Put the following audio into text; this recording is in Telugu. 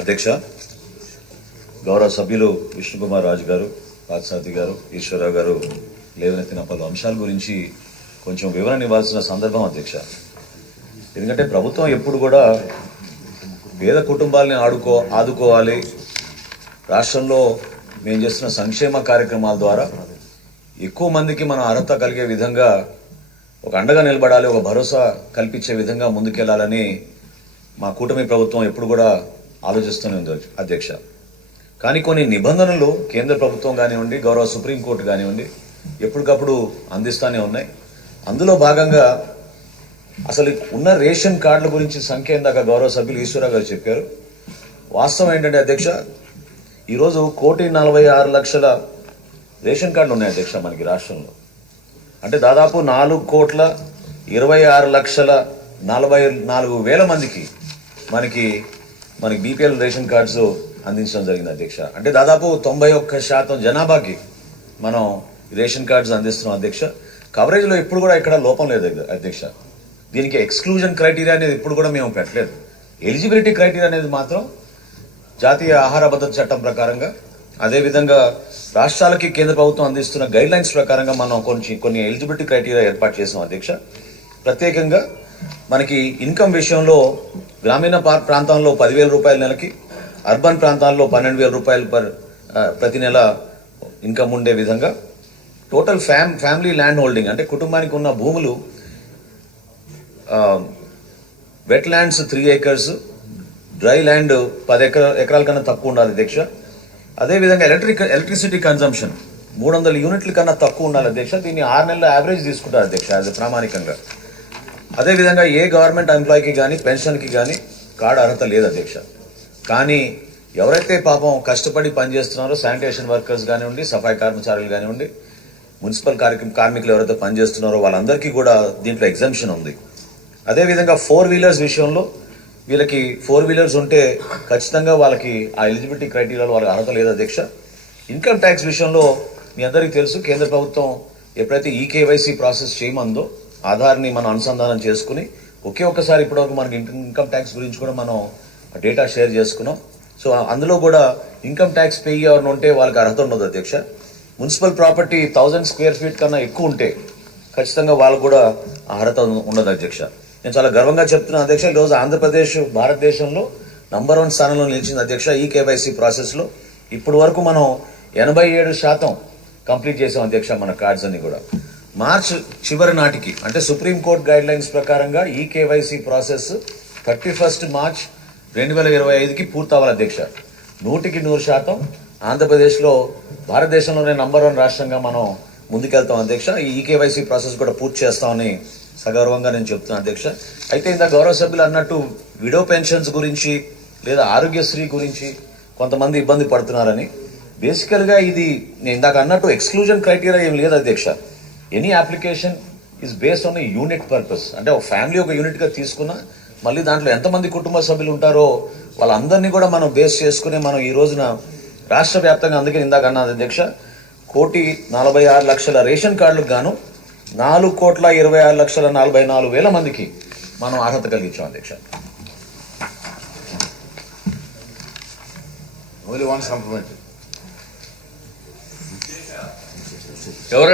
అధ్యక్ష, గౌరవ సభ్యులు విష్ణుకుమార్ రాజు గారు, పార్థసారథి గారు, ఈశ్వరరావు గారు లేవనెత్తిన పలు అంశాల గురించి కొంచెం వివరణ ఇవ్వాల్సిన సందర్భం అధ్యక్ష. ఎందుకంటే ప్రభుత్వం ఎప్పుడు కూడా పేద కుటుంబాలని ఆదుకోవాలి, రాష్ట్రంలో మేము చేస్తున్న సంక్షేమ కార్యక్రమాల ద్వారా ఎక్కువ మందికి మనం అర్హత కలిగే విధంగా ఒక అండగా నిలబడాలి, ఒక భరోసా కల్పించే విధంగా ముందుకెళ్లాలని మా కూటమి ప్రభుత్వం ఎప్పుడు కూడా ఆలోచిస్తూనే ఉంది అధ్యక్ష. కానీ కొన్ని నిబంధనలు కేంద్ర ప్రభుత్వం కానివ్వండి, గౌరవ సుప్రీంకోర్టు కానివ్వండి ఎప్పటికప్పుడు అందిస్తూనే ఉన్నాయి. అందులో భాగంగా అసలు ఉన్న రేషన్ కార్డుల గురించి సంఖ్య ఇందాక గౌరవ సభ్యులు ఈశ్వరరావు గారు చెప్పారు. వాస్తవం ఏంటంటే అధ్యక్ష, ఈరోజు 1,46,00,000 రేషన్ కార్డులు ఉన్నాయి అధ్యక్ష మనకి రాష్ట్రంలో. అంటే దాదాపు 4,26,44,000 మందికి మనకి బీపీఎల్ రేషన్ కార్డ్స్ అందించడం జరిగింది అధ్యక్ష. అంటే దాదాపు 91% జనాభాకి మనం రేషన్ కార్డ్స్ అందిస్తున్నాం అధ్యక్ష. కవరేజ్లో ఎప్పుడు కూడా ఇక్కడ లోపం లేదు అధ్యక్ష. దీనికి ఎక్స్క్లూజన్ క్రైటీరియా అనేది ఇప్పుడు కూడా మేము పెట్టలేదు. ఎలిజిబిలిటీ క్రైటీరియా అనేది మాత్రం జాతీయ ఆహార భద్రత చట్టం ప్రకారంగా, అదేవిధంగా రాష్ట్రాలకి కేంద్ర ప్రభుత్వం అందిస్తున్న గైడ్ లైన్స్ ప్రకారంగా మనం కొన్ని ఎలిజిబిలిటీ క్రైటీరియా ఏర్పాటు చేసాం అధ్యక్ష. ప్రత్యేకంగా మనకి ఇన్కమ్ విషయంలో గ్రామీణ ప్రాంతాల్లో 10,000 రూపాయల నెలకి, అర్బన్ ప్రాంతాల్లో 12,000 రూపాయలు ప్రతి నెల ఇన్కమ్ ఉండే విధంగా టోటల్ ఫ్యామిలీ ల్యాండ్ హోల్డింగ్ అంటే కుటుంబానికి ఉన్న భూములు wet lands 3 acres, dry land 10 ఎకరాల కన్నా తక్కువ ఉండాలి అధ్యక్ష. అదేవిధంగా ఎలక్ట్రిసిటీ కన్జంప్షన్ 300 యూనిట్ల కన్నా తక్కువ ఉండాలి అధ్యక్ష. దీన్ని 6 నెలల యావరేజ్ తీసుకుంటారు అధ్యక్ష యాజ్ ప్రామాణికంగా. అదేవిధంగా ఏ గవర్నమెంట్ ఎంప్లాయీకి కానీ పెన్షన్కి కానీ కార్డు అర్హత లేదు అధ్యక్ష. కానీ ఎవరైతే పాపం కష్టపడి పనిచేస్తున్నారో శానిటేషన్ వర్కర్స్ కానివ్వండి, సఫాయి కర్మచారులు కానివ్వండి, మున్సిపల్ కార్మికులు ఎవరైతే పనిచేస్తున్నారో వాళ్ళందరికీ కూడా దీంట్లో ఎగ్జంప్షన్ ఉంది. అదేవిధంగా 4 వీలర్స్ విషయంలో వీళ్ళకి 4 వీలర్స్ ఉంటే ఖచ్చితంగా వాళ్ళకి ఆ ఎలిజిబిలిటీ క్రైటీరియాలో వాళ్ళకి అర్హత లేదు అధ్యక్ష. ఇన్కమ్ ట్యాక్స్ విషయంలో మీ అందరికీ తెలుసు, కేంద్ర ప్రభుత్వం ఎప్పుడైతే ఈకేవైసీ ప్రాసెస్ చేయమందో ఆధార్ని మనం అనుసంధానం చేసుకుని ఒక్కసారి ఇప్పటివరకు మనకి ఇన్కమ్ ట్యాక్స్ గురించి కూడా మనం డేటా షేర్ చేసుకున్నాం. సో అందులో కూడా ఇన్కమ్ ట్యాక్స్ పే ఎవరిని ఉంటే వాళ్ళకి అర్హత ఉండదు అధ్యక్ష. మున్సిపల్ ప్రాపర్టీ 1000 square feet కన్నా ఎక్కువ ఉంటే ఖచ్చితంగా వాళ్ళకు కూడా అర్హత ఉండదు అధ్యక్ష. నేను చాలా గర్వంగా చెప్తున్నాను అధ్యక్ష, ఈరోజు ఆంధ్రప్రదేశ్ భారతదేశంలో నంబర్ 1 స్థానంలో నిలిచింది అధ్యక్ష ఈ కేవైసీ ప్రాసెస్లో. ఇప్పటి వరకు మనం 87% కంప్లీట్ చేసాం అధ్యక్ష మన కార్డ్స్ అన్ని కూడా. మార్చ్ చివరి నాటికి అంటే సుప్రీంకోర్టు గైడ్ లైన్స్ ప్రకారంగా ఈ కేవైసీ ప్రాసెస్ 31 మార్చ్ 2025కి పూర్తవ్వాలి అధ్యక్ష. 100% ఆంధ్రప్రదేశ్లో భారతదేశంలోనే నంబర్ 1 రాష్ట్రంగా మనం ముందుకెళ్తాం అధ్యక్ష. ఈ కేవైసీ ప్రాసెస్ కూడా పూర్తి చేస్తామని సగర్వంగా నేను చెప్తున్నాను అధ్యక్ష. అయితే ఇందాక గౌరవ సభ్యులు అన్నట్టు విడో పెన్షన్స్ గురించి లేదా ఆరోగ్యశ్రీ గురించి కొంతమంది ఇబ్బంది పడుతున్నారని, బేసికల్గా ఇది నేను ఇందాక అన్నట్టు ఎక్స్క్లూజన్ క్రైటీరియా ఏం లేదు అధ్యక్ష. Any application is based on unit purpose. అంటే ఒక ఫ్యామిలీ ఒక యూనిట్గా తీసుకున్నా మళ్ళీ దాంట్లో ఎంతమంది కుటుంబ సభ్యులు ఉంటారో వాళ్ళందరినీ కూడా మనం బేస్ చేసుకుని మనం ఈ రోజున రాష్ట్ర వ్యాప్తంగా, అందుకే ఇందాక అన్నది అధ్యక్ష, 1,46,00,000 రేషన్ కార్డులకు గాను 4,26,44,000 మందికి మనం అర్హత కలిగించాం అధ్యక్ష. Only one supplementary.